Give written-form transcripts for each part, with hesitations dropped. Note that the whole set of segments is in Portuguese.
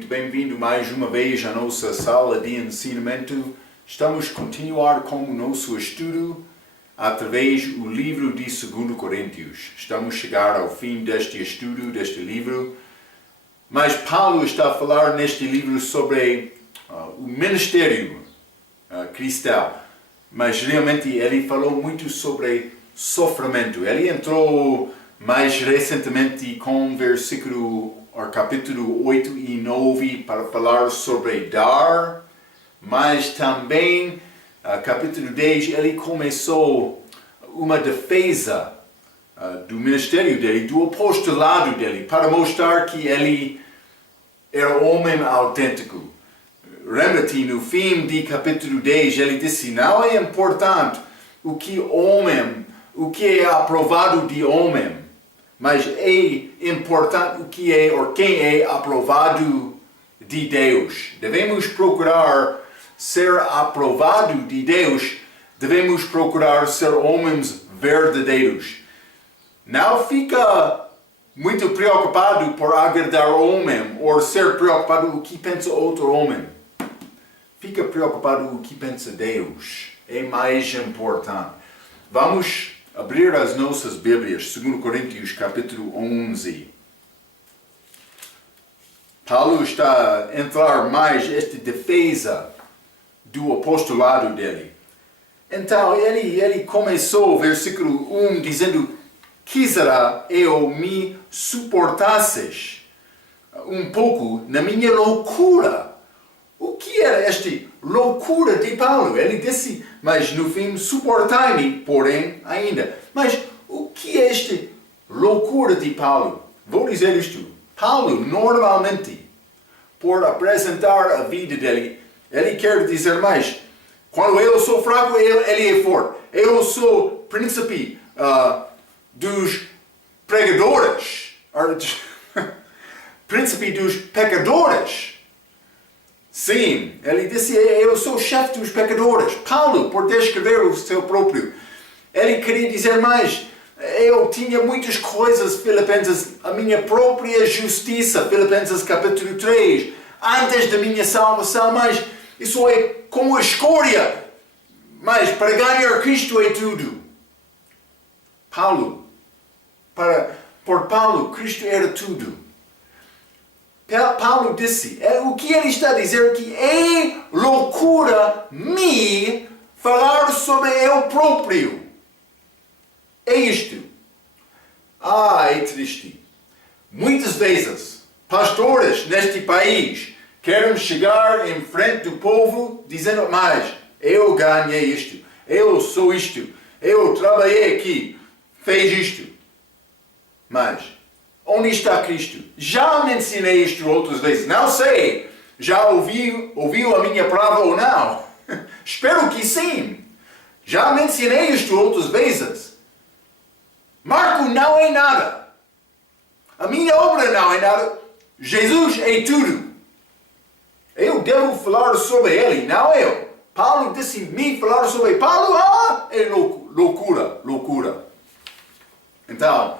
muito bem-vindo mais uma vez à nossa sala de ensinamento. Estamos a continuar com o nosso estudo através do livro de 2 Coríntios. Estamos a chegar ao fim deste estudo, deste livro. Mas Paulo está a falar neste livro sobre o ministério cristão. Mas realmente ele falou muito sobre sofrimento. Ele entrou mais recentemente com capítulo 8 e 9 para falar sobre dar, mas também capítulo 10 ele começou uma defesa do ministério dele, do apostolado dele, para mostrar que ele era homem autêntico. Lembra-te, no fim de capítulo 10 ele disse, não é importante o que é aprovado de homem, mas é importante o que é ou quem é aprovado de Deus. Devemos procurar ser aprovado de Deus, devemos procurar ser homens verdadeiros. Não fica muito preocupado por agradar o homem ou ser preocupado o que pensa outro homem. Fica preocupado o que pensa Deus. É mais importante. Vamos abrir as nossas Bíblias, 2 Coríntios capítulo 11. Paulo está a entrar mais esta defesa do apostolado dele. Então ele começou o versículo 1 dizendo, quisera eu me suportasses um pouco na minha loucura. O que era esta loucura de Paulo? Ele disse, mas no fim, suportai-me, porém, ainda. Mas o que é esta loucura de Paulo? Vou dizer isto. Paulo, normalmente, por apresentar a vida dele, ele quer dizer mais. Quando eu sou fraco, ele é forte. Eu sou príncipe dos pregadores. Príncipe dos pecadores. Sim, ele disse, eu sou o chefe dos pecadores. Paulo, por descrever o seu próprio, ele queria dizer mais. Eu tinha muitas coisas, Filipenses, a minha própria justiça, Filipenses capítulo 3, antes da minha salvação, mas isso é como a escória. Mas para ganhar Cristo é tudo. Por Paulo, Cristo era tudo. Paulo disse, o que ele está a dizer que é loucura me falar sobre eu próprio. É isto. É triste. Muitas vezes, pastores neste país querem chegar em frente do povo dizendo, mas eu ganhei isto, eu sou isto, eu trabalhei aqui, fez isto. Mas onde está Cristo? Já mencionei isto outras vezes. Não sei. Já ouviu a minha palavra ou não? Espero que sim. Já mencionei isto outras vezes. Marco não é nada. A minha obra não é nada. Jesus é tudo. Eu devo falar sobre ele, não eu. Paulo disse me falar sobre Paulo. É loucura. Então,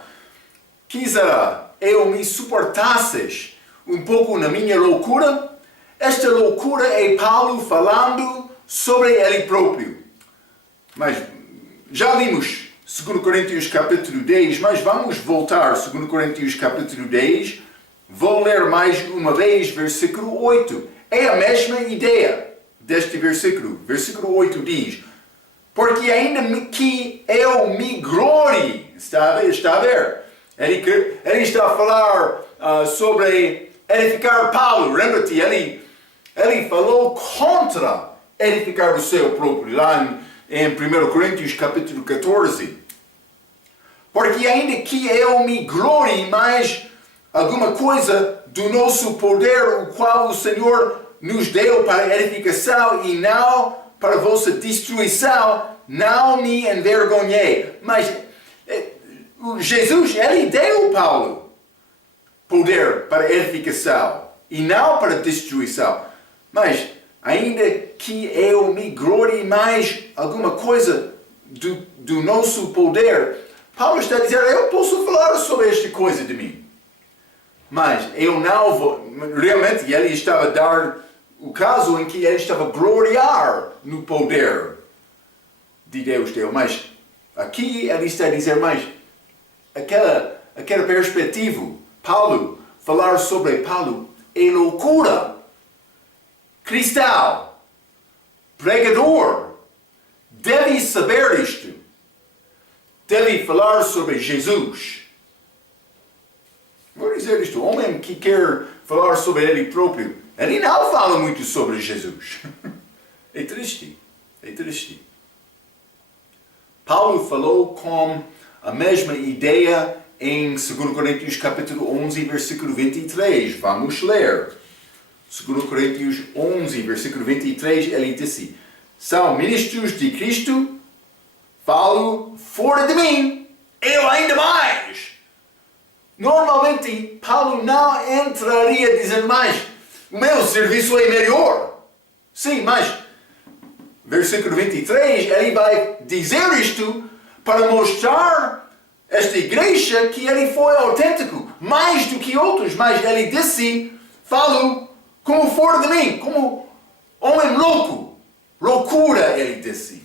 quisera eu me suportasses um pouco na minha loucura? Esta loucura é Paulo falando sobre ele próprio. Mas já limos 2 Coríntios capítulo 10, mas vamos voltar 2 Coríntios capítulo 10. Vou ler mais uma vez versículo 8. É a mesma ideia deste versículo. Versículo 8 diz, porque ainda que eu me glorie, está a ver? Ele está a falar sobre edificar Paulo. Lembra-te, ele falou contra edificar o seu próprio, lá em 1 Coríntios capítulo 14. Porque ainda que eu me glorie mais alguma coisa do nosso poder, o qual o Senhor nos deu para edificação e não para vossa destruição, não me envergonhei. Mas Jesus, ele deu Paulo poder para edificação e não para destruição. Mas ainda que eu me glorie mais alguma coisa do nosso poder, Paulo está a dizer, eu posso falar sobre esta coisa de mim. Mas eu não vou... Realmente ele estava a dar o caso em que ele estava a gloriar no poder de Deus dele. Mas aqui ele está a dizer, mas aquela perspectiva, Paulo, falar sobre Paulo é loucura. Cristão, pregador, deve saber isto. Deve falar sobre Jesus. Vou dizer isto, o homem que quer falar sobre ele próprio, ele não fala muito sobre Jesus. É triste, é triste. Paulo falou com a mesma ideia em 2 Coríntios capítulo 11, versículo 23. Vamos ler. 2 Coríntios 11, versículo 23, ele disse: são ministros de Cristo, falo fora de mim, eu ainda mais. Normalmente, Paulo não entraria dizendo, mas o meu serviço é melhor. Sim, mas, versículo 23, ele vai dizer isto para mostrar esta igreja que ele foi autêntico, mais do que outros. Mas ele disse, falo como fora de mim, como homem louco. Loucura, ele disse.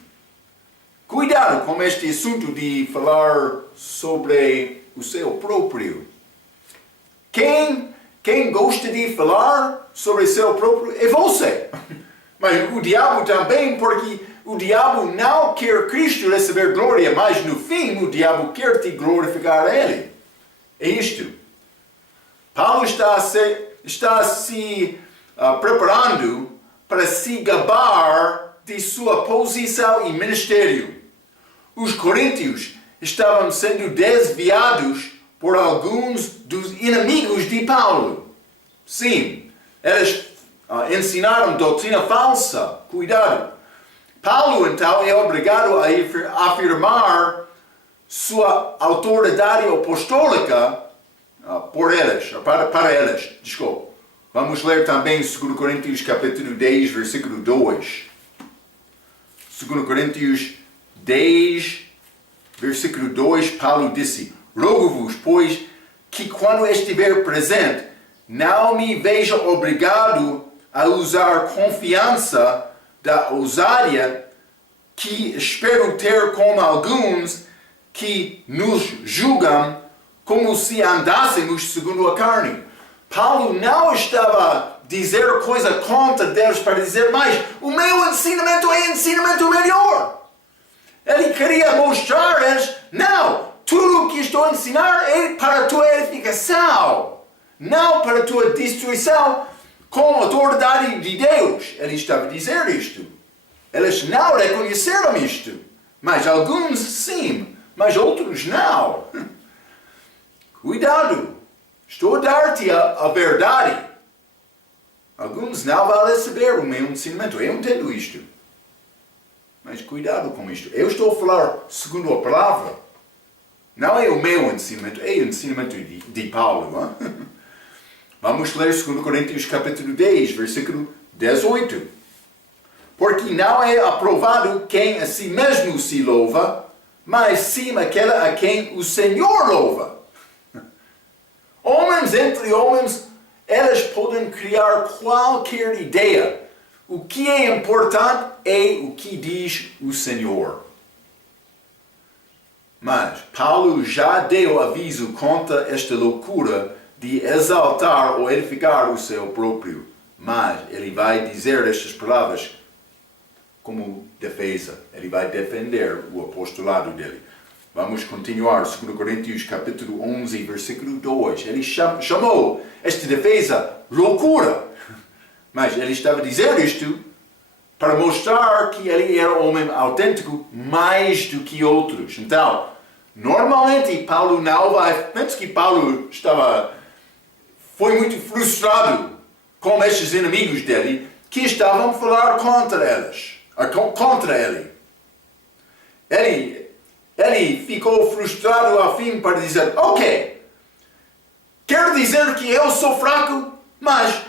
Cuidado com este assunto de falar sobre o seu próprio. Quem gosta de falar sobre o seu próprio é você. Mas o diabo também, porque o diabo não quer Cristo receber glória, mas no fim o diabo quer te glorificar a ele. É isto. Paulo está se preparando para se gabar de sua posição e ministério. Os coríntios estavam sendo desviados por alguns dos inimigos de Paulo. Sim, eles ensinaram doutrina falsa. Cuidado. Paulo, então, é obrigado a afirmar sua autoridade apostólica por eles, para eles. Desculpa. Vamos ler também 2 Coríntios capítulo 10, versículo 2. 2 Coríntios 10, versículo 2, Paulo disse: rogo-vos, pois, que quando estiver presente, não me veja obrigado a usar confiança da ousadia que espero ter com alguns que nos julgam como se andássemos segundo a carne. Paulo não estava a dizer coisa contra Deus para dizer, mas o meu ensinamento é ensinamento melhor. Ele queria mostrar a eles, não, tudo o que estou a ensinar é para a tua edificação, não para a tua destruição com a autoridade de Deus. Ele estava a dizer isto. Eles não reconheceram isto. Mas alguns sim, mas outros não. Cuidado. Estou a dar-te a verdade. Alguns não vão receber o meu ensinamento. Eu entendo isto. Mas cuidado com isto. Eu estou a falar segundo a palavra. Não é o meu ensinamento, é o ensinamento de Paulo. Vamos ler 2 Coríntios capítulo 10, versículo 18. Porque não é aprovado quem a si mesmo se louva, mas sim aquele a quem o Senhor louva. Homens entre homens, eles podem criar qualquer ideia. O que é importante é o que diz o Senhor. Mas Paulo já deu aviso contra esta loucura de exaltar ou edificar o seu próprio. Mas ele vai dizer estas palavras como defesa. Ele vai defender o apostolado dele. Vamos continuar, 2 Coríntios capítulo 11, versículo 2. Ele chamou esta defesa loucura. Mas ele estava a dizer isto para mostrar que ele era um homem autêntico mais do que outros. Então, normalmente Paulo não vai... Penso que Paulo foi muito frustrado com estes inimigos dele que estavam a falar contra ele. Ele ficou frustrado ao fim para dizer, ok, quer dizer que eu sou fraco, mas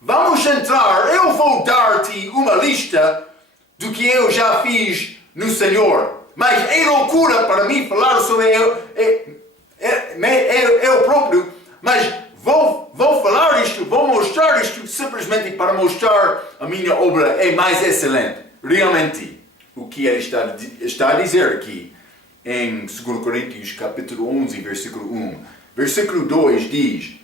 vamos entrar, eu vou dar-te uma lista do que eu já fiz no Senhor. Mas é loucura para mim falar sobre eu próprio, mas vou simplesmente para mostrar a minha obra é mais excelente. Realmente, o que ele está a dizer aqui em 2 Coríntios capítulo 11, versículo 1. Versículo 2 diz: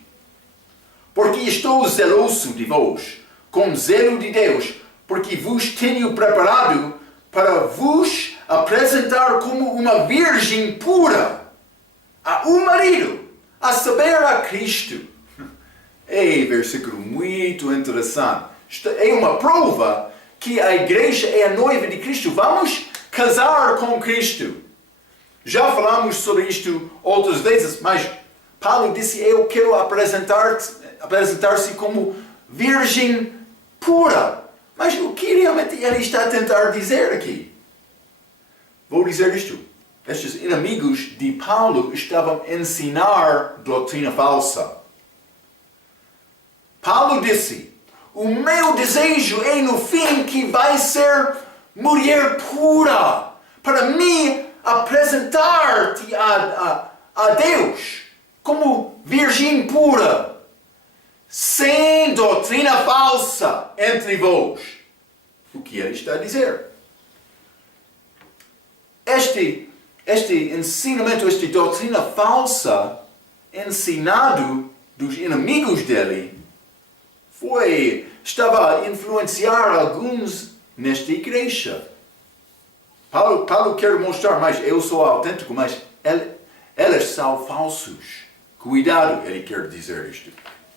porque estou zeloso de vós, com zelo de Deus, porque vos tenho preparado para vos apresentar como uma virgem pura a um marido, a saber, a Cristo. É versículo muito interessante. É uma prova que a igreja é a noiva de Cristo. Vamos casar com Cristo. Já falamos sobre isto outras vezes, mas Paulo disse: eu quero apresentar-se como virgem pura. Mas o que realmente ele está a tentar dizer aqui? Vou dizer isto. Estes inimigos de Paulo estavam a ensinar doutrina falsa. Paulo disse: o meu desejo é no fim que vai ser mulher pura, para me apresentar-te a Deus como virgem pura, sem doutrina falsa entre vós. O que ele está a dizer? Este ensinamento, esta doutrina falsa, ensinado dos inimigos dele, estava a influenciar alguns nesta igreja. Paulo quer mostrar, mas eu sou autêntico, mas eles são falsos. Cuidado, ele quer dizer isto.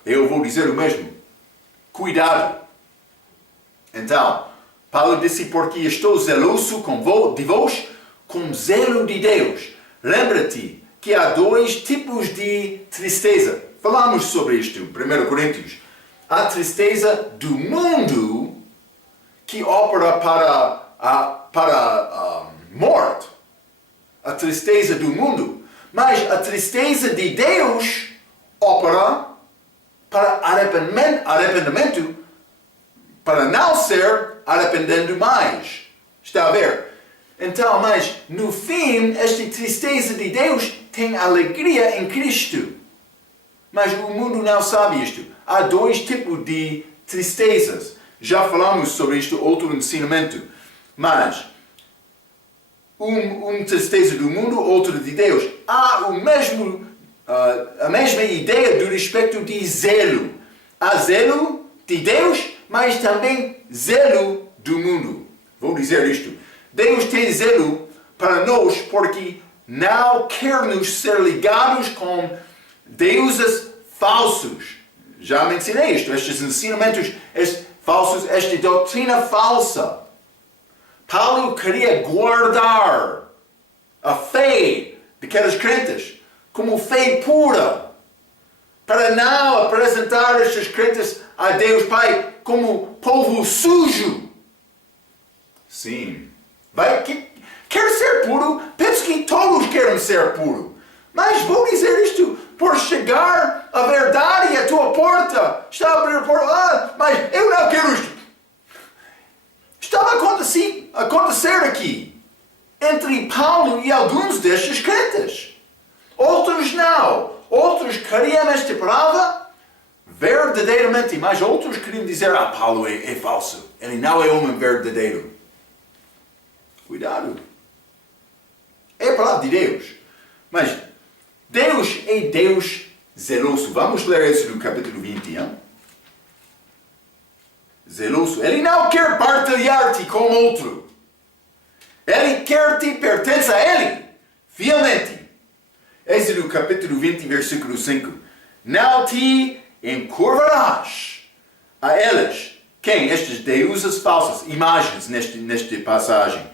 Eu vou dizer o mesmo. Cuidado. Então, Paulo disse: porque estou zeloso de vós, com zelo de Deus. Lembra-te que há dois tipos de tristeza. Falamos sobre isto em 1 Coríntios. A tristeza do mundo, que opera para a morte. A tristeza do mundo. Mas a tristeza de Deus opera para arrependimento, para não ser arrependendo mais. Está a ver? Então, mas no fim, esta tristeza de Deus tem alegria em Cristo. Mas o mundo não sabe isto. Há dois tipos de tristezas. Já falamos sobre isto, outro ensinamento. Mas, uma tristeza do mundo, outra de Deus. Há a mesma ideia do respeito de zelo. Há zelo de Deus, mas também zelo do mundo. Vou dizer isto. Deus tem zelo para nós porque não quer nos ser ligados com deuses falsos. Já mencionei isto, estes ensinamentos falsos, esta doutrina falsa. Paulo queria guardar a fé daqueles crentes como fé pura, para não apresentar estes crentes a Deus Pai como povo sujo. Sim. Quer ser puro? Penso que todos querem ser puro. Mas vou dizer isto, por chegar a verdade à tua porta, está a abrir a porta, mas eu não quero isto. Estava a acontecer aqui, entre Paulo e alguns destes crentes. Outros não. Outros queriam esta palavra verdadeiramente, mas outros queriam dizer: Paulo é falso. Ele não é homem verdadeiro. Cuidado. É a palavra de Deus. Mas Deus é Deus zeloso. Vamos ler isso no capítulo 20. Hein? Zeloso. Ele não quer partilhar-te com outro. Ele quer te pertence a Ele. Fielmente. Êxodo capítulo 20, versículo 5. Não te encurvarás a eles. Quem? Estes deuses falsas, imagens nesta passagem.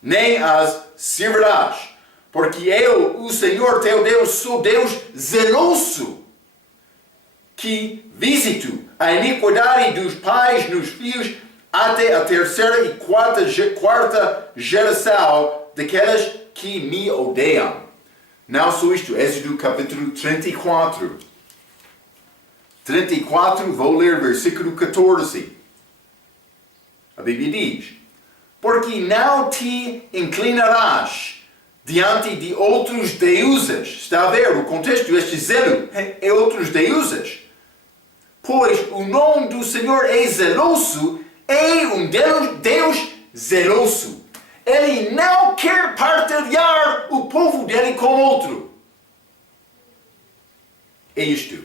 Nem as servirás. Porque eu, o Senhor teu Deus, sou Deus zeloso, que visito a iniquidade dos pais nos filhos até a terceira e quarta geração daqueles que me odeiam. Não só isto, Êxodo capítulo 34. 34, vou ler versículo 14. A Bíblia diz: porque não te inclinarás diante de outros deuses. Está a ver o contexto, este zelo é outros deuses. pois o nome do Senhor é zeloso, é um Deus zeloso. Ele não quer partilhar o povo dele com outro. É isto.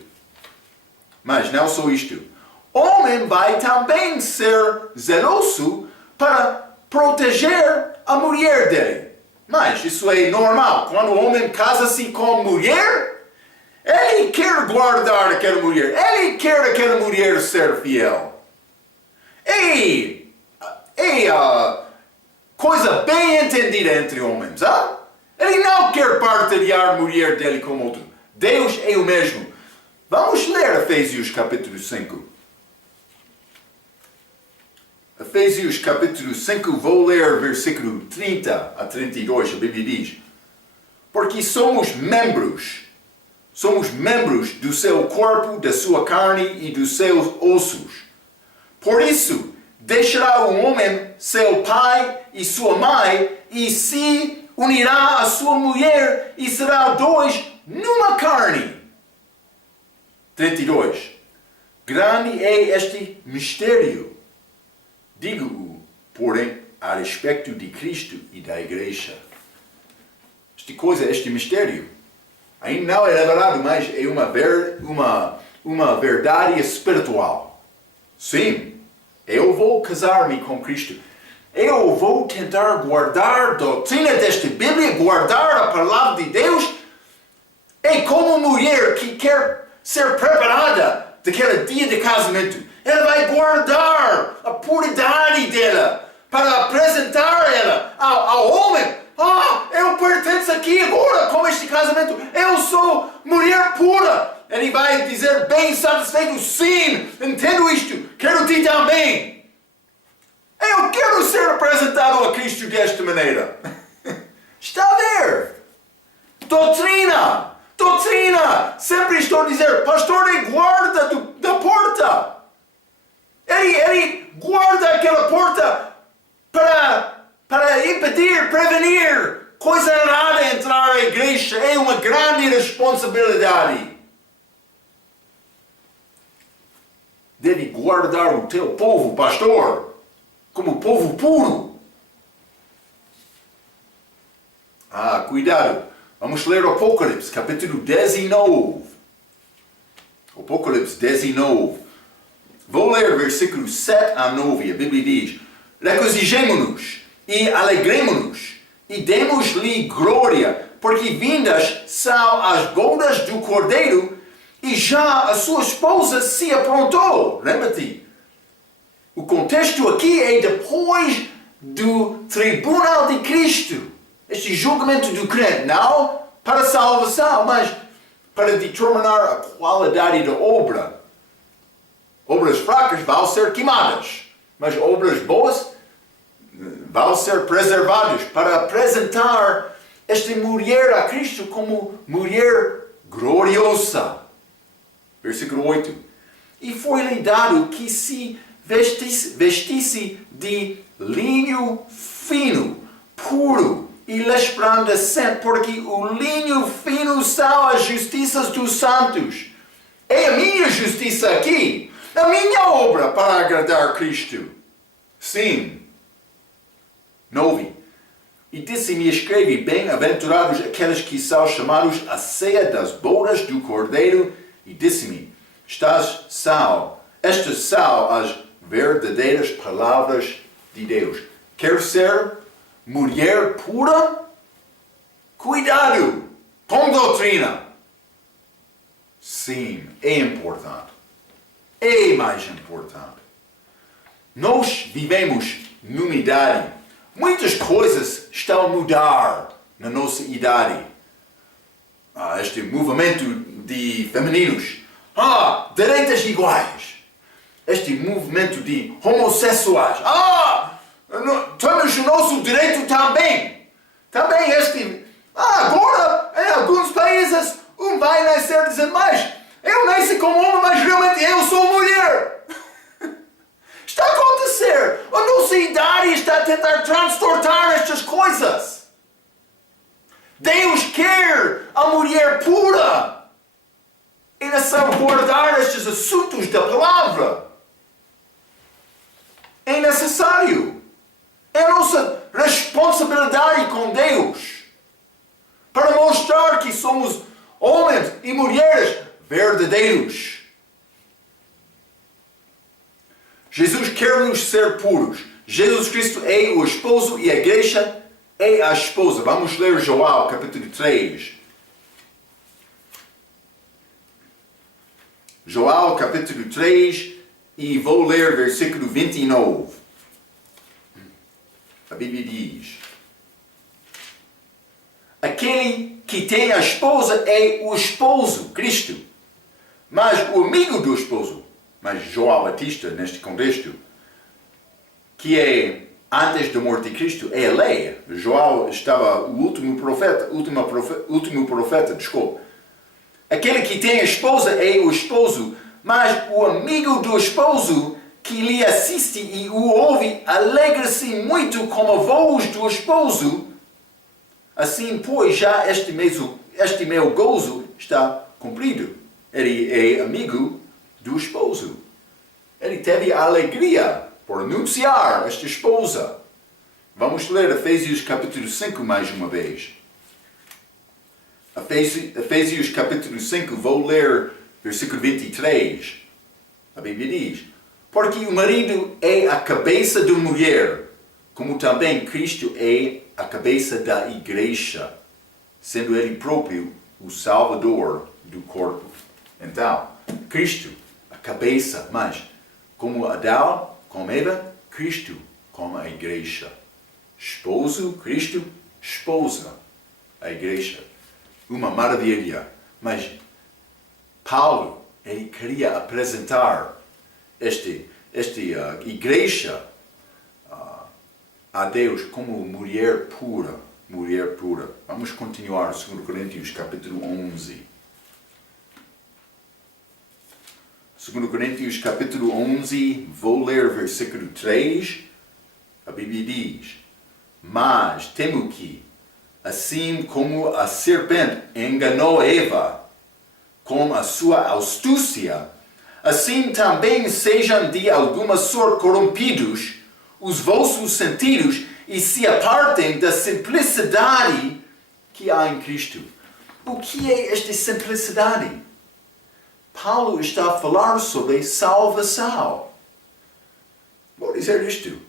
Mas não só isto. O homem vai também ser zeloso para proteger a mulher dele. Mas isso é normal. Quando o homem casa-se com a mulher, ele quer guardar aquela mulher. Ele quer aquela mulher ser fiel. É coisa bem entendida entre homens. Hein? Ele não quer partilhar a mulher dele com outro. Deus é o mesmo. Vamos ler Efésios capítulo 5. Efésios capítulo 5, vou ler versículo 30 a 32, a Bíblia diz: porque somos membros do seu corpo, da sua carne e dos seus ossos. Por isso, deixará o homem seu pai e sua mãe, e se unirá à sua mulher, e será dois numa carne. 32. Grande é este mistério. Digo-o, porém, a respeito de Cristo e da Igreja. Este mistério, ainda não é revelado, mas é uma verdade espiritual. Sim, eu vou casar-me com Cristo. Eu vou tentar guardar a doutrina desta Bíblia, guardar a palavra de Deus. É como uma mulher que quer ser preparada daquele dia de casamento. Ela vai guardar a puridade dela para apresentar ela ao homem. Eu pertenço aqui agora com este casamento. Eu sou mulher pura. Ele vai dizer bem satisfeito: sim, entendo isto. Quero ti também. Eu quero ser apresentado a Cristo desta maneira. Está a ver? Doutrina. Sempre estou a dizer: pastor, ele guarda da porta. Ele guarda aquela porta para impedir, prevenir coisa errada entrar à igreja. É uma grande responsabilidade. Deve guardar o teu povo, pastor, como povo puro. Cuidado. Vamos ler o Apocalipse, capítulo 19. Apocalipse 19. Vou ler versículos 7 a 9. A Bíblia diz: regozijemo-nos e alegremo-nos e demos-lhe glória, porque vindas são as bodas do Cordeiro e já a sua esposa se aprontou. Lembra-te? O contexto aqui é depois do tribunal de Cristo. Este julgamento do crente, não para salvação, mas para determinar a qualidade da obra. Obras fracas vão ser queimadas, mas obras boas vão ser preservadas para apresentar esta mulher a Cristo como mulher gloriosa. Versículo 8. E foi-lhe dado que se vestisse de linho fino, puro e resplandecente, porque o linho fino são as justiças dos santos. É a minha justiça aqui, a minha obra para agradar Cristo. Sim. 9. E disse-me: escreve, bem-aventurados aqueles que são chamados à ceia das bodas do Cordeiro. E disse-me: estas são as verdadeiras palavras de Deus. Quer ser mulher pura? Cuidado com doutrina. Sim, é importante. É mais importante. Nós vivemos numa idade. Muitas coisas estão a mudar na nossa idade. Este movimento de femininos. Direitos iguais. Este movimento de homossexuais. Temos o nosso direito também. Também este. Agora, em alguns países, vai nascer dizendo: mas eu nasci como homem, mas realmente eu sou mulher. Está a acontecer. A nossa idade está a tentar transtornar estas coisas. Deus quer a mulher pura. É necessário guardar estes assuntos da palavra. É necessário. É a nossa responsabilidade com Deus para mostrar que somos homens e mulheres verdadeiros. Jesus quer-nos ser puros. Jesus Cristo é o esposo e a igreja é a esposa. Vamos ler João, capítulo 3. João, capítulo 3, e vou ler versículo 29. A Bíblia diz: aquele que tem a esposa é o esposo, Cristo. Mas o amigo do esposo, mas João Batista neste contexto, que é antes da morte de Cristo, é a lei. João estava o último profeta, desculpa. Aquele que tem a esposa é o esposo, mas o amigo do esposo que lhe assiste e o ouve alegra-se muito com a voz do esposo. Assim, pois, já este meu gozo está cumprido. Ele é amigo do esposo. Ele teve a alegria por anunciar esta esposa. Vamos ler Efésios capítulo 5 mais uma vez. Efésios capítulo 5, vou ler versículo 23. A Bíblia diz: porque o marido é a cabeça da mulher, como também Cristo é a cabeça da igreja, sendo ele próprio o Salvador do corpo. Então, Cristo, a cabeça, mas como Adão, como Eva, Cristo, como a igreja. Esposo, Cristo, esposa, a igreja. Uma maravilha. Mas Paulo, ele queria apresentar esta igreja a Deus como mulher pura. Mulher pura. Vamos continuar, 2 Coríntios capítulo 11. 2 Coríntios capítulo 11, vou ler versículo 3. A Bíblia diz: mas temo que, assim como a serpente enganou Eva com a sua astúcia, assim também sejam de alguma sorte corrompidos os vossos sentidos e se apartem da simplicidade que há em Cristo. O que é esta simplicidade? Paulo está a falar sobre salvação. Vou dizer isto.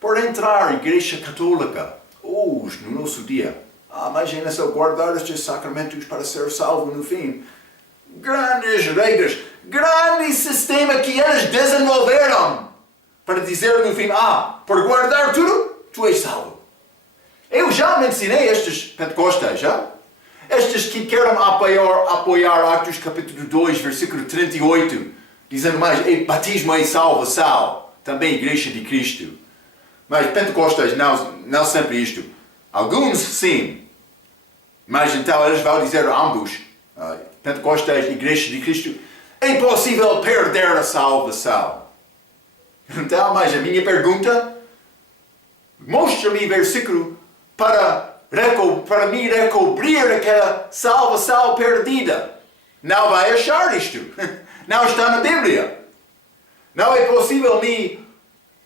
Por entrar na igreja católica, hoje, no nosso dia, mas é necessário guardar estes sacramentos para ser salvo no fim. Grandes regras, grande sistema que eles desenvolveram para dizer no fim, por guardar tudo, tu és salvo. Eu já mencionei estes pentecostais, já? Estes que querem apoiar Atos capítulo 2, versículo 38, dizendo mais, batismo é salvação, também igreja de Cristo. Mas pentecostais não sempre isto. Alguns sim, mas então eles vão dizer ambos, pentecostais, igreja de Cristo, é impossível perder a salvação. Então, mas a minha pergunta, mostra-me versículo para me recobrir aquela salvação perdida. Não vai achar isto. Não está na Bíblia. Não é possível me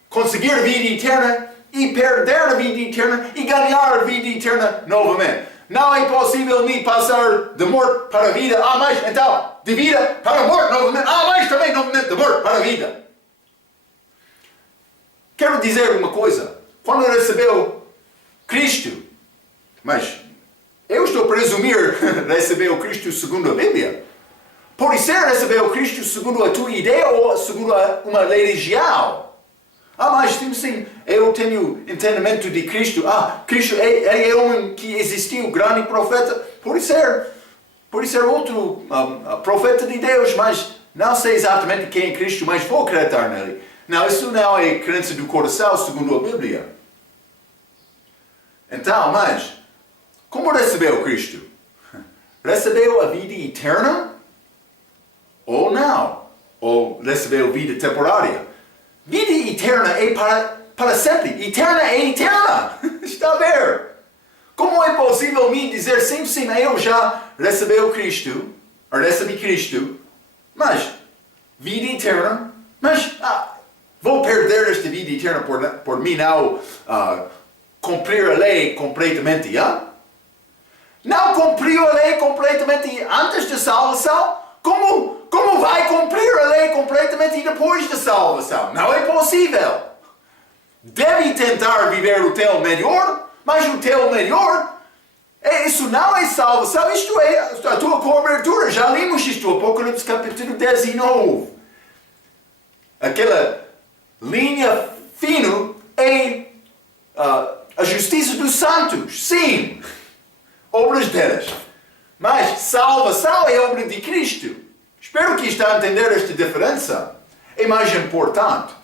conseguir a vida eterna e perder a vida eterna e ganhar a vida eterna novamente. Não é possível me passar de morte para a vida. Mas então, de vida para a morte novamente. Mas também novamente de morte para a vida. Quero dizer uma coisa. Quando recebeu Cristo, mas eu estou a presumir recebeu Cristo segundo a Bíblia. Pode ser recebeu Cristo segundo a tua ideia ou segundo uma religião. Mas sim, eu tenho entendimento de Cristo. Cristo é homem que existiu, grande profeta. Pode ser outro profeta de Deus, mas não sei exatamente quem é Cristo, mas vou acreditar nele. Não, isso não é crença do coração segundo a Bíblia. Então, mas como recebeu Cristo? Recebeu a vida eterna? Ou não? Ou recebeu vida temporária? Vida eterna é para sempre. Eterna é eterna. Está a ver? Como é possível me dizer sim, eu já recebeu Cristo? a receber Cristo, mas vida eterna, mas vou perder esta vida eterna por mim não cumprir a lei completamente, Não cumpriu a lei completamente antes da salvação? Como vai cumprir a lei completamente depois da salvação? Não é possível. Deve tentar viver o teu melhor, mas o teu melhor, isso não é salvação, isto é a tua cobertura. Já lemos isto, Apocalipse capítulo 19. Aquela linha fina é a justiça dos santos, sim, obras delas. Mas salvação é obra de Cristo. Espero que está a entender esta diferença. É mais importante.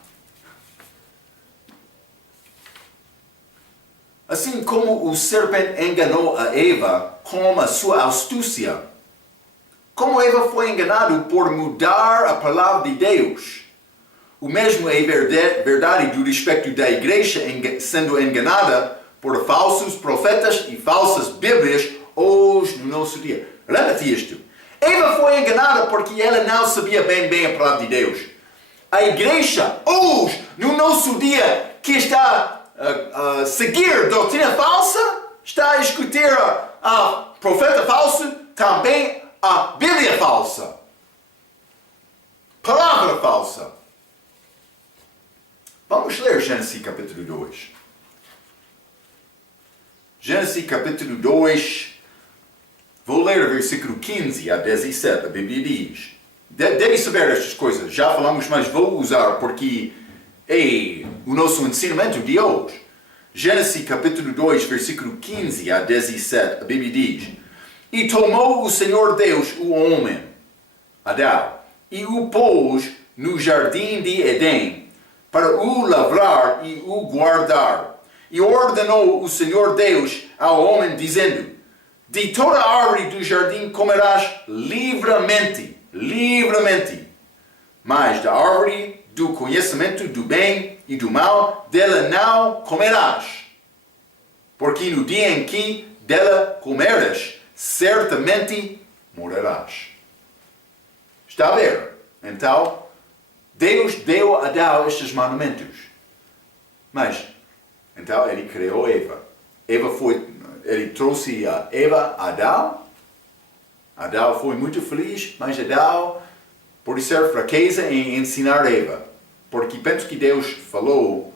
Assim como o serpente enganou a Eva com a sua astúcia, como Eva foi enganada por mudar a palavra de Deus, o mesmo é verdade do respeito da igreja sendo enganada por falsos profetas e falsas bíblias hoje no nosso dia. Lembra-te isto. Eva foi enganada porque ela não sabia bem a palavra de Deus. A igreja hoje, no nosso dia, que está a seguir doutrina falsa, está a escutar a profeta falso, também a Bíblia falsa. Palavra falsa. Vamos ler Gênesis capítulo 2. Gênesis capítulo 2, vou ler o versículo 15 a 17, a Bíblia diz. Deve saber estas coisas, já falamos, mas vou usar porque é o nosso ensinamento de hoje. Gênesis capítulo 2, versículo 15 a 17, a Bíblia diz: E tomou o Senhor Deus o homem, Adão, e o pôs no jardim de Edém, para o lavrar e o guardar. E ordenou o Senhor Deus ao homem, dizendo: De toda a árvore do jardim comerás livremente, mas da árvore do conhecimento do bem e do mal, dela não comerás. Porque no dia em que dela comeres, certamente morrerás. Está a ver? Então, Deus deu a Adão estes mandamentos. Mas, então ele criou Eva. Ele trouxe a Eva a Adão. Adão foi muito feliz, mas Adão, por ser fraqueza em ensinar Eva, porque penso que Deus falou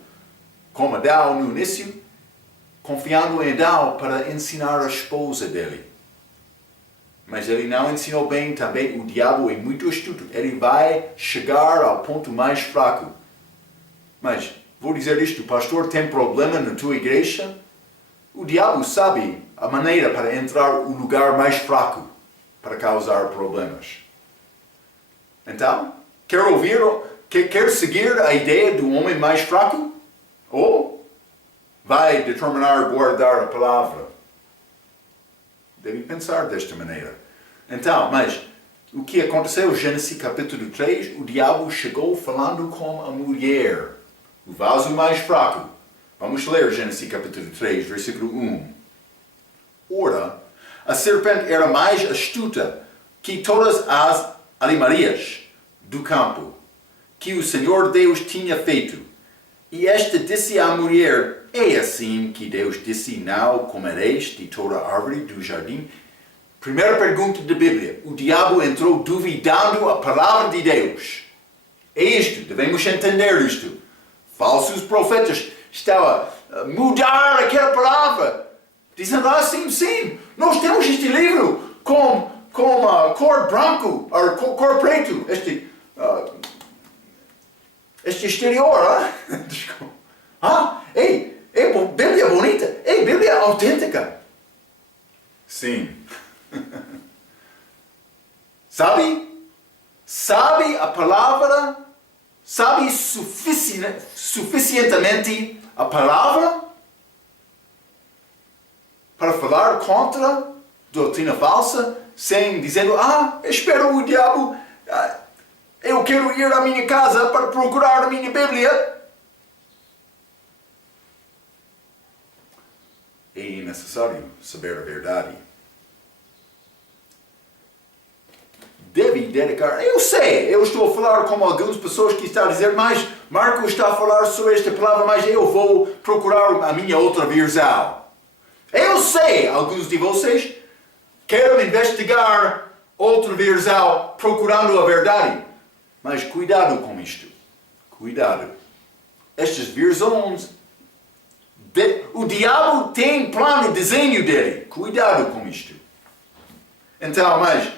com Adão no início, confiando em Adão para ensinar a esposa dele. Mas ele não ensinou bem também. O diabo é muito astuto. Ele vai chegar ao ponto mais fraco. Mas, vou dizer isto, pastor, tem problema na tua igreja? O diabo sabe a maneira para entrar no lugar mais fraco, para causar problemas. Então, quer seguir a ideia do homem mais fraco? Ou vai determinar guardar a palavra? Deve pensar desta maneira. Então, mas o que aconteceu? Gênesis capítulo 3, o diabo chegou falando com a mulher, o vaso mais fraco. Vamos ler Gênesis capítulo 3, versículo 1. Ora, a serpente era mais astuta que todas as animarias do campo que o Senhor Deus tinha feito. E esta disse à mulher: É assim que Deus disse: Não comereis de toda a árvore do jardim? Primeira pergunta da Bíblia. O diabo entrou duvidando a palavra de Deus. É isto, devemos entender isto. Falsos profetas estavam a mudar aquela palavra, dizendo sim, nós temos este livro com a cor branco, ou cor preto, este exterior, Desculpa. Bíblia bonita, Bíblia autêntica. Sim. Sabe a palavra? Sabe suficientemente a palavra para falar contra doutrina falsa, sem dizendo, espero o diabo, eu quero ir à minha casa para procurar a minha Bíblia. É necessário saber a verdade. deve dedicar. Eu sei, eu estou a falar com algumas pessoas que estão a dizer, mas Marco está a falar sobre esta palavra, mas eu vou procurar a minha outra versão. Eu sei, alguns de vocês querem investigar outra versão procurando a verdade. Mas cuidado com isto. Cuidado. Estas versões, o diabo tem plano, desenho dele. Cuidado com isto. Então, mas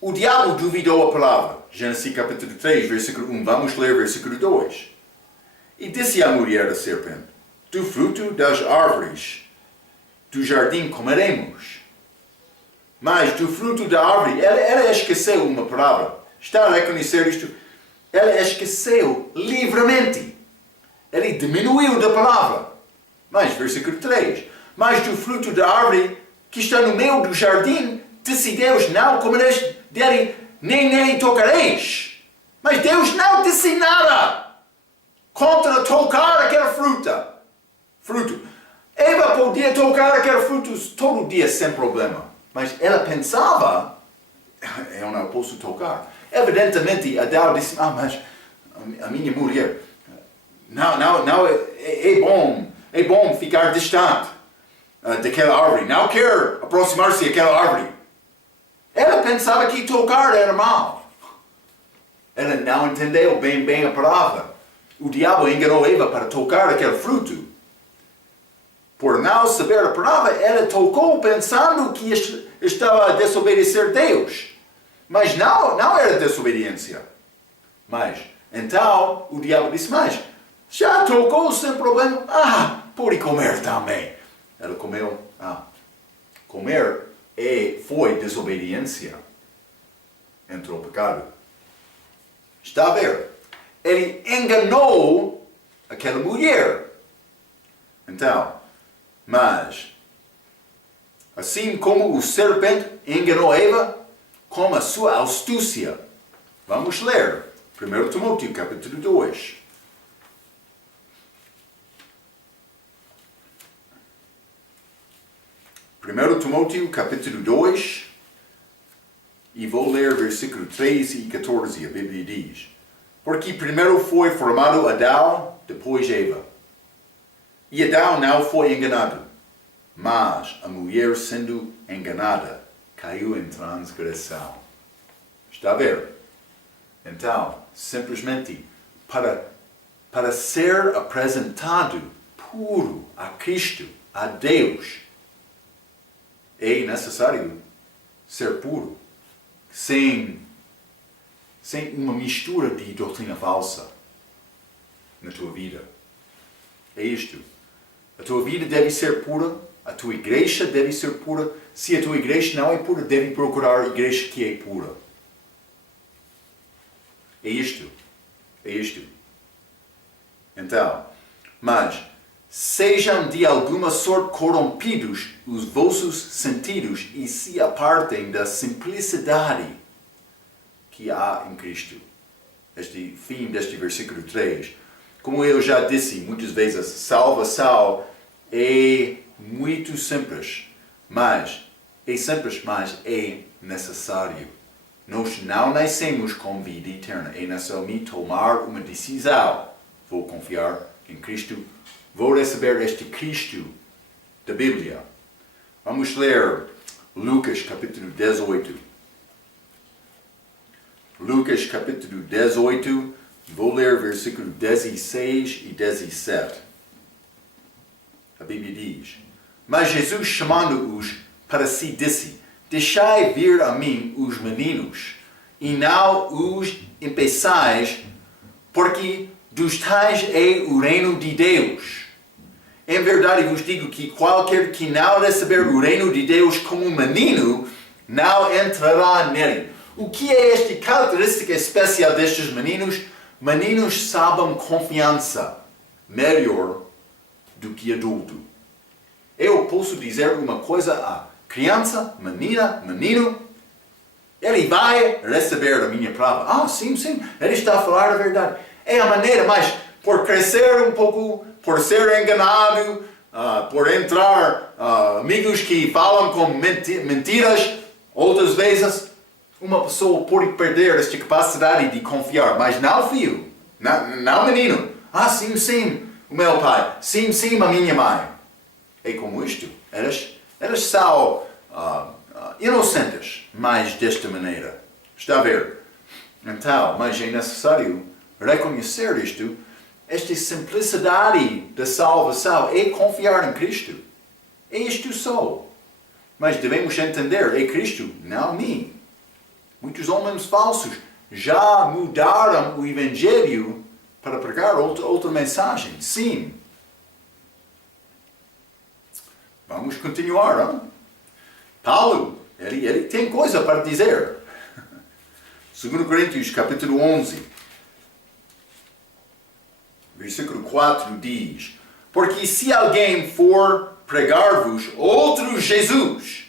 o diabo duvidou a palavra. Gênesis capítulo 3, versículo 1. Vamos ler versículo 2. E disse a mulher da serpente: do fruto das árvores do jardim comeremos. Mas do fruto da árvore, ela esqueceu uma palavra. Está a reconhecer isto? Ela esqueceu livremente. Ele diminuiu da palavra. Mas, versículo 3. Mas do fruto da árvore que está no meio do jardim, disse Deus: não comereis dele, nem nele tocareis. Mas Deus não disse nada contra tocar aquela fruto. Eva podia tocar aqueles frutos todo dia sem problema. Mas ela pensava, eu não posso tocar. Evidentemente, Adão disse, mas a minha mulher, não, é bom ficar distante daquela árvore. Não quer aproximar-se daquela árvore. Ela pensava que tocar era mal. Ela não entendeu bem a palavra. O diabo enganou Eva para tocar aquele fruto. Por não saber a palavra, ela tocou pensando que estava a desobedecer Deus. Mas não era desobediência. Mas, então, o diabo disse, mas já tocou sem problema. Pode comer também. Ela comeu. Comer foi desobediência. Entrou o pecado. Está a ver? Ele enganou aquela mulher. Então, mas, assim como o serpente enganou Eva, com a sua astúcia. Vamos ler 1 Timóteo capítulo 2. 1 Timóteo capítulo 2, e vou ler versículo 13 e 14, a Bíblia diz: porque primeiro foi formado Adão, depois Eva. E Adão não foi enganado, mas a mulher, sendo enganada, caiu em transgressão. Está a ver? Então, simplesmente, para ser apresentado puro a Cristo, a Deus, é necessário ser puro, sem uma mistura de doutrina falsa na tua vida. É isto. A tua vida deve ser pura, a tua igreja deve ser pura. Se a tua igreja não é pura, deve procurar a igreja que é pura. É isto. É isto. Então, mas sejam de alguma sorte corrompidos os vossos sentidos e se apartem da simplicidade que há em Cristo. Este fim deste versículo 3. Como eu já disse muitas vezes, salvação é muito simples, mas é necessário. Nós não nascemos com vida eterna, é necessário tomar uma decisão. Vou confiar em Cristo, vou receber este Cristo da Bíblia. Vamos ler Lucas capítulo 18. Lucas capítulo 18, vou ler versículo 16 e 17. A Bíblia diz: mas Jesus, chamando-os para si, disse: deixai vir a mim os meninos, e não os impeçais, porque dos tais é o reino de Deus. Em verdade vos digo que qualquer que não receber o reino de Deus como um menino, não entrará nele. O que é esta característica especial destes meninos? Meninos sabem confiança melhor do que adulto. Eu posso dizer uma coisa a criança, menina, menino, ele vai receber a minha palavra. Sim, ele está a falar a verdade. É a maneira, mas por crescer um pouco, por ser enganado, por entrar amigos que falam com mentiras, outras vezes, uma pessoa pode perder esta capacidade de confiar, mas não filho, não menino. Ah, sim, sim, o meu pai. Sim, sim, a minha mãe. É como isto. Elas são inocentes, mas desta maneira. Está a ver? Então, mas é necessário reconhecer isto. Esta simplicidade da salvação é confiar em Cristo. É isto só. Mas devemos entender, é Cristo, não mim. Muitos homens falsos já mudaram o Evangelho para pregar outra mensagem. Sim. Vamos continuar. Hein? Paulo, ele tem coisa para dizer. 2 Coríntios, capítulo 11, versículo 4 diz: porque se alguém for pregar-vos outro Jesus,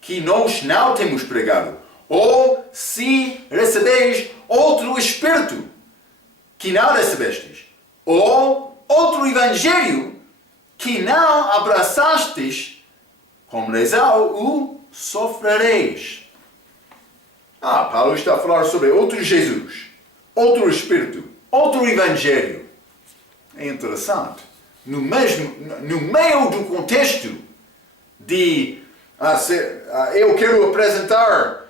que nós não temos pregado, ou se recebeis outro Espírito, que não recebestes, ou outro Evangelho, que não abraçastes, com lesão o sofrereis. Paulo está a falar sobre outro Jesus, outro Espírito, outro Evangelho. É interessante. No meio do contexto de eu quero apresentar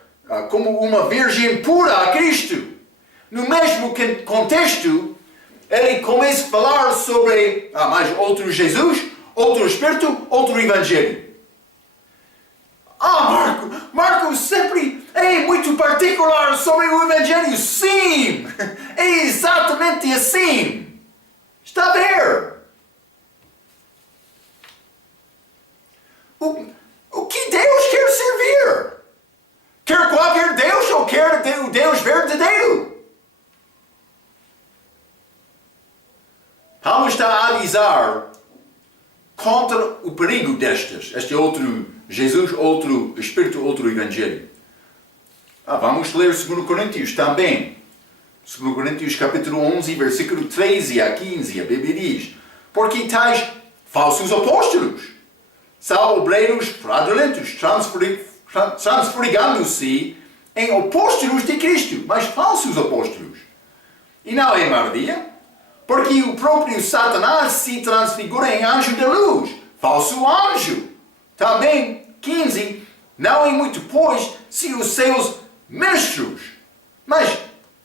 como uma virgem pura a Cristo, no mesmo contexto, ele começa a falar sobre mais outro Jesus, outro Espírito, outro Evangelho. Marco sempre é muito particular sobre o Evangelho. Sim, é exatamente assim. Está a ver? O que Deus quer servir? Quer qualquer Deus ou quer o Deus verdadeiro? Paulo está a avisar contra o perigo este outro Jesus, outro Espírito, outro Evangelho. Vamos ler 2 Coríntios também. 2 Coríntios capítulo 11, versículo 13 a 15, a Bíblia diz: porque tais falsos apóstolos são obreiros fraudulentos, transfigurando-se em apóstolos de Cristo, mas falsos apóstolos. E não é maravilha? Porque o próprio Satanás se transfigura em anjo de luz, falso anjo. Também, 15, não é muito, pois, se os seus ministros, mas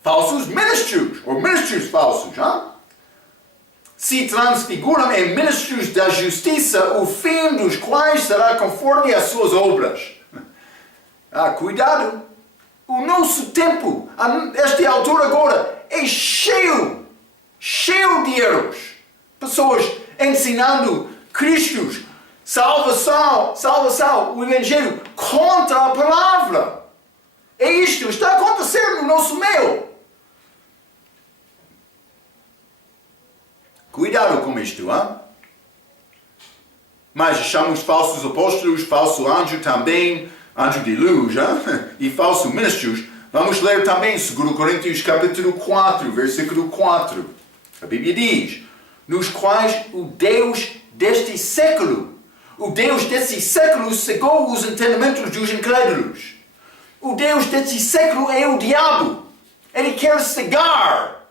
falsos ministros, ou ministros falsos, se transfiguram em ministros da justiça, o fim dos quais será conforme as suas obras. Cuidado! O nosso tempo, esta altura agora, é cheio de erros. Pessoas ensinando Cristo, salvação, o Evangelho, contra a palavra. É isto, está a acontecer no nosso meio. Cuidado com isto, Mas chamamos falsos apóstolos, falso anjo também, anjo de luz, e falsos ministros. Vamos ler também 2 Coríntios capítulo 4, versículo 4. A Bíblia diz: nos quais o Deus deste século cegou os entendimentos dos incrédulos. O Deus deste século é o diabo. Ele quer cegar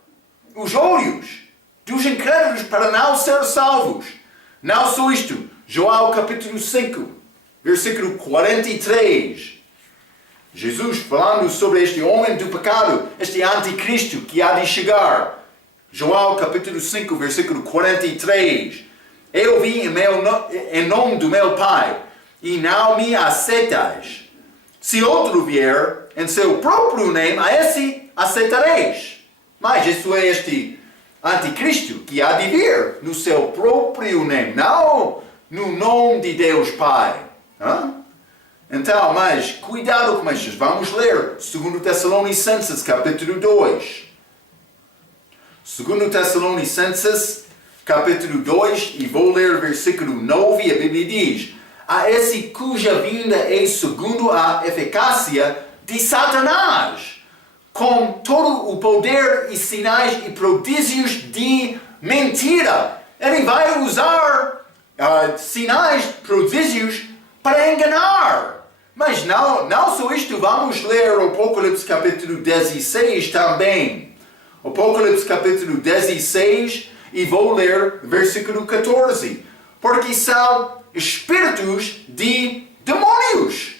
os olhos dos incrédulos para não ser salvos. Não só isto. João capítulo 5, versículo 43. Jesus falando sobre este homem do pecado, este anticristo que há de chegar. João capítulo 5, versículo 43. Eu vim em nome do meu Pai, e não me aceitais. Se outro vier em seu próprio nome, a esse aceitareis. Mas isso é este anticristo que há de vir no seu próprio nome, não no nome de Deus Pai. Então, mas cuidado com isto. Vamos ler 2 Tessalonicenses capítulo 2. 2 Tessalonicenses capítulo 2, e vou ler versículo 9, a Bíblia diz: a esse cuja vinda é segundo a eficácia de Satanás, com todo o poder e sinais e prodígios de mentira. Ele vai usar sinais, prodígios para enganar. Mas não só isto, vamos ler o Apocalipse capítulo 16 também. Apocalipse capítulo 16 e vou ler versículo 14. Porque são espíritos de demônios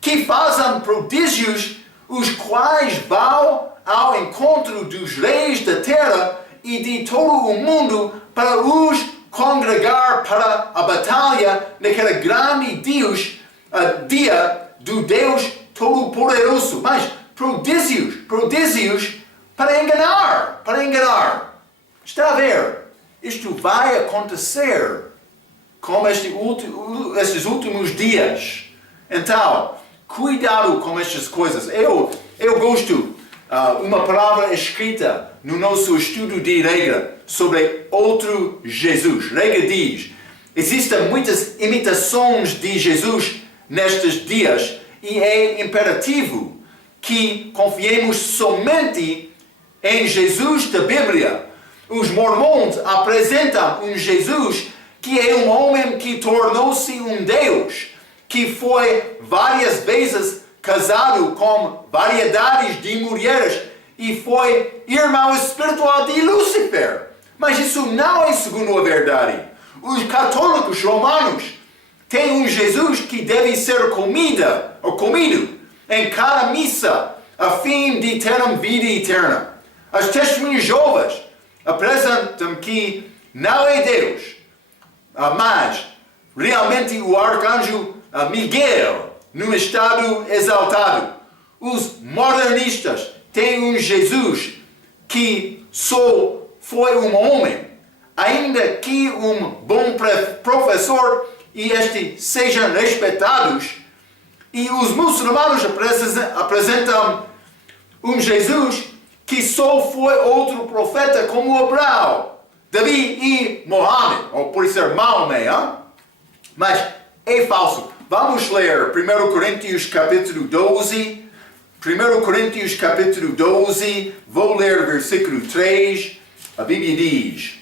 que fazem prodígios, os quais vão ao encontro dos reis da terra e de todo o mundo para os congregar para a batalha naquele grande dia do Deus Todo-Poderoso. Mas prodígios para enganar. Está a ver? Isto vai acontecer com estes últimos dias. Então, cuidado com estas coisas. Eu gosto uma palavra escrita no nosso estudo de regra sobre outro Jesus. Regra diz: existem muitas imitações de Jesus nestes dias e é imperativo que confiemos somente em Jesus da Bíblia. Os mormons apresentam um Jesus que é um homem que tornou-se um Deus, que foi várias vezes casado com variedades de mulheres e foi irmão espiritual de Lúcifer. Mas isso não é segundo a verdade. Os católicos romanos têm um Jesus que deve ser comido em cada missa a fim de ter uma vida eterna. As testemunhas de Jeová apresentam que não é Deus, mas realmente o arcanjo Miguel, num estado exaltado. Os modernistas têm um Jesus que só foi um homem, ainda que um bom professor, e estes sejam respeitados. E os muçulmanos apresentam um Jesus que só foi outro profeta como Abraão, Davi e Mohammed, ou por ser Maomé, hein? Mas é falso. Vamos ler 1 Coríntios capítulo 12. 1 Coríntios capítulo 12, vou ler versículo 3. A Bíblia diz: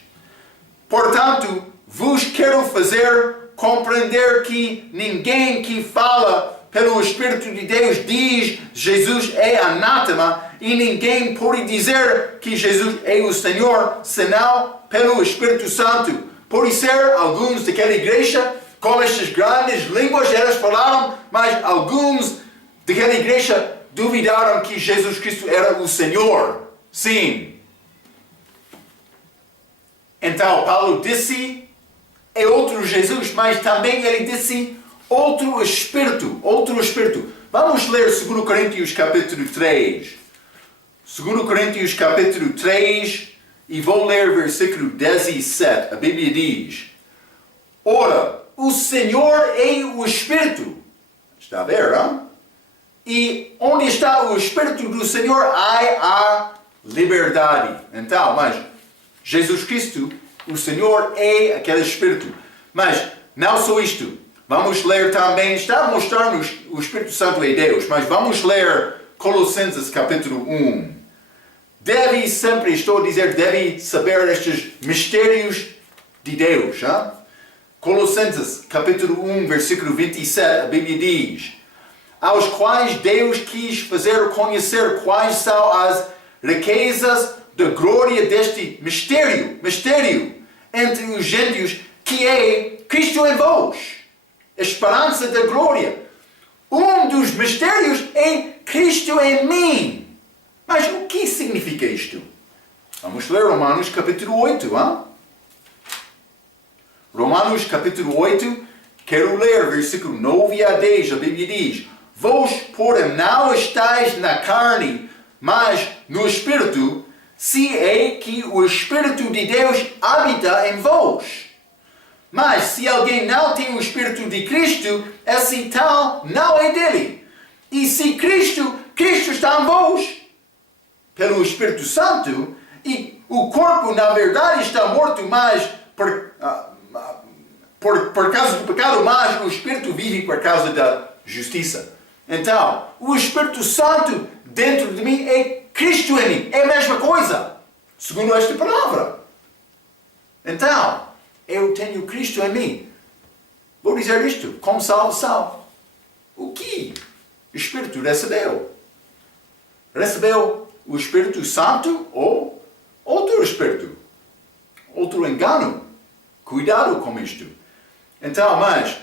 portanto, vos quero fazer compreender que ninguém que fala pelo Espírito de Deus diz Jesus é anátema, e ninguém pode dizer que Jesus é o Senhor, senão pelo Espírito Santo. Pode ser alguns daquela igreja, com estas grandes línguas, eles falaram, mas alguns daquela igreja duvidaram que Jesus Cristo era o Senhor. Sim. Então, Paulo disse, é outro Jesus, mas também ele disse, outro Espírito. Vamos ler 2 Coríntios capítulo 3. 2 Coríntios capítulo 3, e vou ler versículo 17. A Bíblia diz: ora, o Senhor é o Espírito. Está a ver, hein? E onde está o Espírito do Senhor, há a liberdade. Então, mas Jesus Cristo, o Senhor, é aquele Espírito. Mas não só isto. Vamos ler também, está a mostrar-nos o Espírito Santo é Deus, mas vamos ler Colossenses capítulo 1. Deve sempre, estou a dizer, deve saber estes mistérios de Deus. Hein? Colossenses capítulo 1, versículo 27, a Bíblia diz: aos quais Deus quis fazer conhecer quais são as riquezas da glória deste mistério entre os gentios, que é Cristo em vós, a esperança da glória. Um dos mistérios é Cristo em mim. Mas o que significa isto? Vamos ler Romanos capítulo 8. Hein? Romanos capítulo 8, quero ler versículo 9 a 10. A Bíblia diz: vós, porém, não estáis na carne, mas no Espírito, se é que o Espírito de Deus habita em vós. Mas se alguém não tem o Espírito de Cristo, esse tal não é dele. E se Cristo está em vós, pelo Espírito Santo, e o corpo na verdade está morto, mas por causa do pecado, mas o Espírito vive por causa da justiça. Então, o Espírito Santo dentro de mim é Cristo em mim. É a mesma coisa, segundo esta palavra. Então, eu tenho Cristo em mim. Vou dizer isto, como salvação. o que o Espírito recebeu? Recebeu o Espírito Santo ou outro Espírito? Outro engano? Cuidado com isto. Então, mas,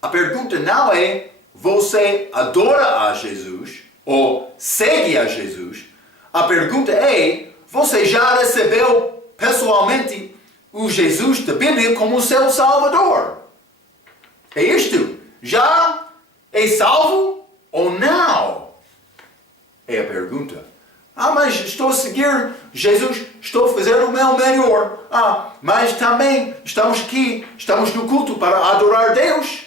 a pergunta não é você adora a Jesus ou segue a Jesus. A pergunta é, você já recebeu pessoalmente o Jesus da Bíblia como seu Salvador? É isto. Já é salvo ou não? É a pergunta. Mas estou a seguir Jesus, estou a fazer o meu melhor. Mas também estamos aqui, estamos no culto para adorar Deus.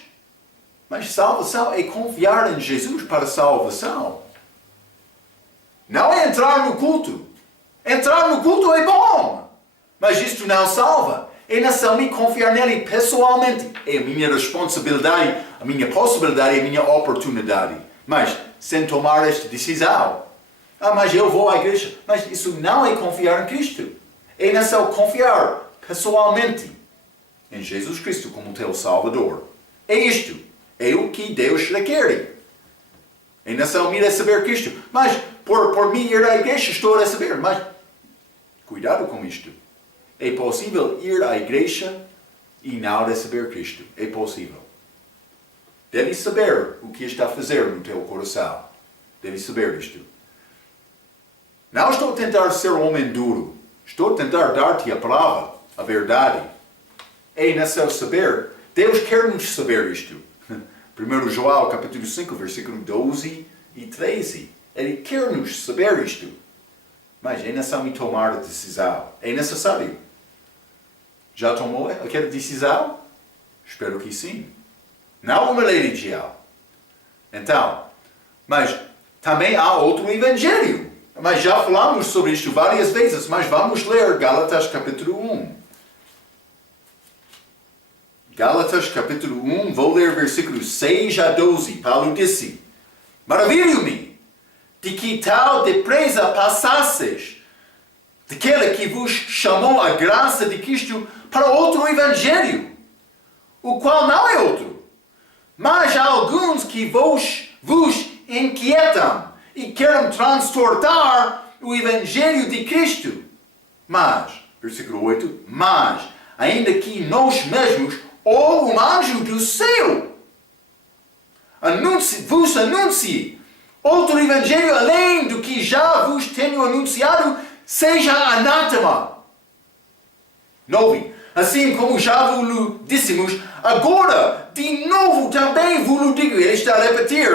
Mas salvação é confiar em Jesus para salvação. Não é entrar no culto. Entrar no culto é bom, mas isto não salva. É necessário confiar nele pessoalmente. É a minha responsabilidade, a minha possibilidade, a minha oportunidade. Mas sem tomar esta decisão. Mas eu vou à igreja. Mas isso não é confiar em Cristo. É necessário confiar pessoalmente em Jesus Cristo como teu Salvador. É isto. É o que Deus requer. É necessário me receber Cristo. Mas por mim ir à igreja estou a receber. Mas cuidado com isto. É possível ir à igreja e não receber Cristo. É possível. Deve saber o que está a fazer no teu coração. Deve saber isto. Não estou a tentar ser um homem duro. Estou a tentar dar-te a palavra, a verdade. É necessário saber. Deus quer-nos saber isto. 1 João capítulo 5, versículo 12 e 13. Ele quer-nos saber isto. Mas é necessário tomar a decisão. É necessário. Já tomou aquela decisão? Espero que sim. Não uma religião. Então, mas também há outro evangelho. Mas já falamos sobre isto várias vezes, mas vamos ler Gálatas capítulo 1. Gálatas capítulo 1, vou ler versículos 6 a 12. Paulo disse: Maravilho-me de que tal depressa passasseis daquele que vos chamou a graça de Cristo para outro evangelho, o qual não é outro. Mas há alguns que vos inquietam e querem transportar o evangelho de Cristo. Mas, versículo 8, mas, ainda que nós mesmos, ou um anjo do céu, vos anuncie outro evangelho além do que já vos tenho anunciado, seja anátema. 9. Assim como já vos dissemos, agora de novo também vos digo. Ele está a repetir,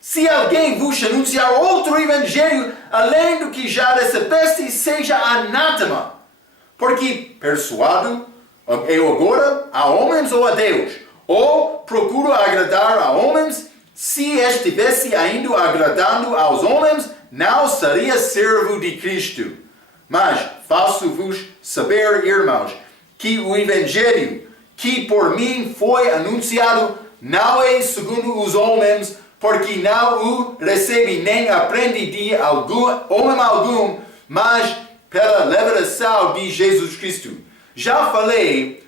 Se alguém vos anunciar outro evangelho além do que já recebeste, seja anátema. Porque persuado eu agora a homens ou a Deus? Ou procuro agradar a homens? Se estivesse ainda agradando aos homens, não seria servo de Cristo. Mas faço-vos saber, irmãos, que o evangelho que por mim foi anunciado não é segundo os homens, porque não o recebi nem aprendi de homem algum, mas pela revelação de Jesus Cristo. Já falei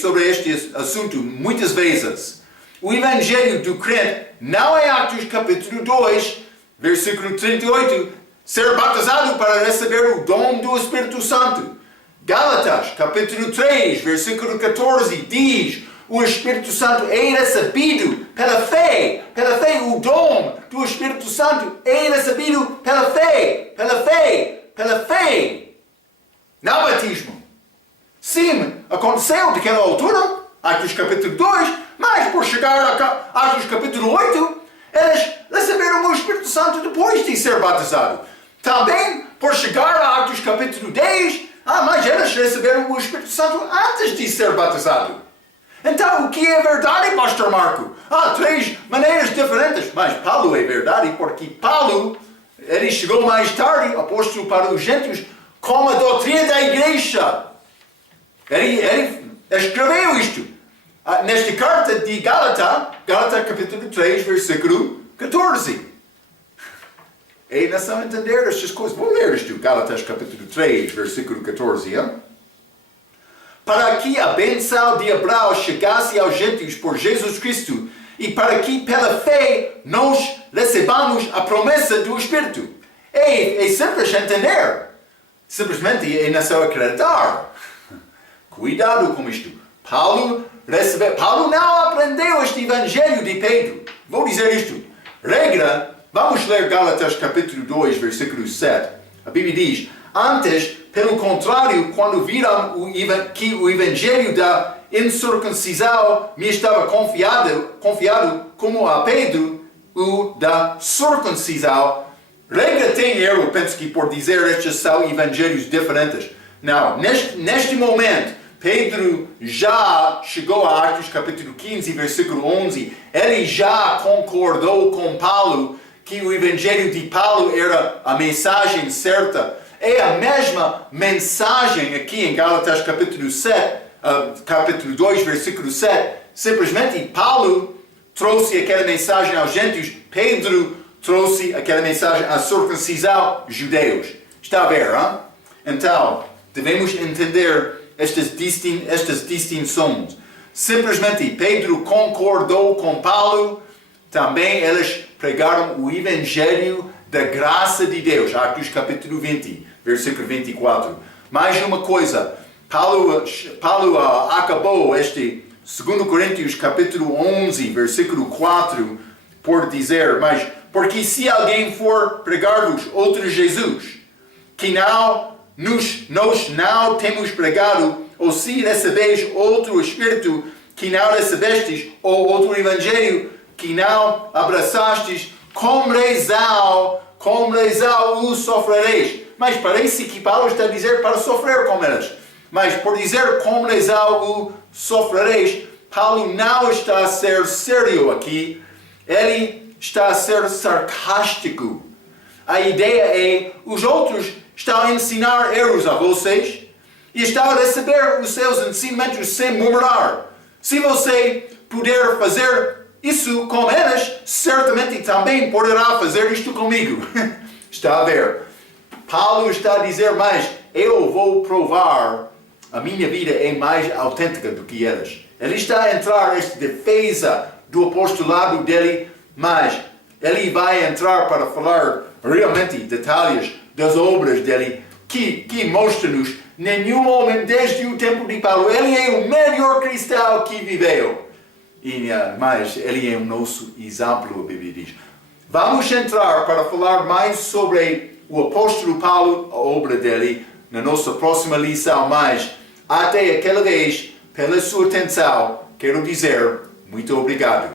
sobre este assunto muitas vezes. O evangelho do crente não é Atos capítulo 2, versículo 38, ser batizado para receber o dom do Espírito Santo. Gálatas capítulo 3, versículo 14, diz: o Espírito Santo é recebido pela fé. Pela fé, o dom do Espírito Santo é recebido pela fé. Pela fé. Pela fé. Não batismo. Sim, aconteceu naquela altura, Atos capítulo 2, mas por chegar a Atos capítulo 8, eles receberam o Espírito Santo depois de ser batizado. Também, por chegar a Atos capítulo 10, mas eles receberam o Espírito Santo antes de ser batizado. Então, o que é verdade, Pastor Marco? 3 maneiras diferentes. Mas Paulo é verdade porque Paulo, ele chegou mais tarde, apóstolo para os gentios, com a doutrina da igreja. Ele escreveu isto. Nesta carta de Gálatas capítulo 3, versículo 14. É necessário entender estas coisas. Vou ler isto, Gálatas capítulo 3, versículo 14. Para que a bênção de Abraão chegasse aos gentios por Jesus Cristo, e para que pela fé nós recebamos a promessa do Espírito. É simples entender. Simplesmente é necessário acreditar. Cuidado com isto. Paulo não aprendeu este evangelho de Pedro. Vou dizer isto. Regra, vamos ler Gálatas capítulo 2, versículo 7. A Bíblia diz: antes, pelo contrário, quando viram que o evangelho da incircuncisão me estava confiado como a Pedro o da circuncisão. Regra tem erro, penso que por dizer estes são evangelhos diferentes. Não, neste momento, Pedro já chegou a Atos capítulo 15, versículo 11. Ele já concordou com Paulo que o evangelho de Paulo era a mensagem certa. É a mesma mensagem aqui em Gálatas capítulo 2, versículo 7. Simplesmente Paulo trouxe aquela mensagem aos gentios, Pedro trouxe aquela mensagem à circuncisão judeus. Está a ver, hein? Então, devemos entender estas distinções. Simplesmente Pedro concordou com Paulo, também eles pregaram o evangelho da graça de Deus, Atos capítulo 20, versículo 24. Mais uma coisa, Paulo acabou este 2 Coríntios capítulo 11, versículo 4, por dizer, mas porque se alguém for pregar-vos outro Jesus, que nós não temos pregado, ou se recebeis outro Espírito que não recebestes, ou outro Evangelho que não abraçastes, com razão o sofrereis. Mas parece que Paulo está a dizer para sofrer com eles. Mas por dizer com razão o sofrereis, Paulo não está a ser sério aqui. Ele está a ser sarcástico. A ideia é, os outros estão a ensinar erros a vocês e estão a receber os seus ensinamentos sem murmurar. Se você puder fazer isso com eles, certamente também poderá fazer isto comigo. Está a ver? Paulo está a dizer mais, eu vou provar, a minha vida é mais autêntica do que eles. Ele está a entrar nesta defesa do apostolado dele, mas ele vai entrar para falar realmente detalhes das obras dele, que mostram-nos, nenhum homem desde o tempo de Paulo, ele é o melhor cristão que viveu. Mas ele é o nosso exemplo, a Bíblia diz. Vamos entrar para falar mais sobre o apóstolo Paulo, a obra dele, na nossa próxima lição, mas até aquela vez, pela sua atenção, quero dizer muito obrigado.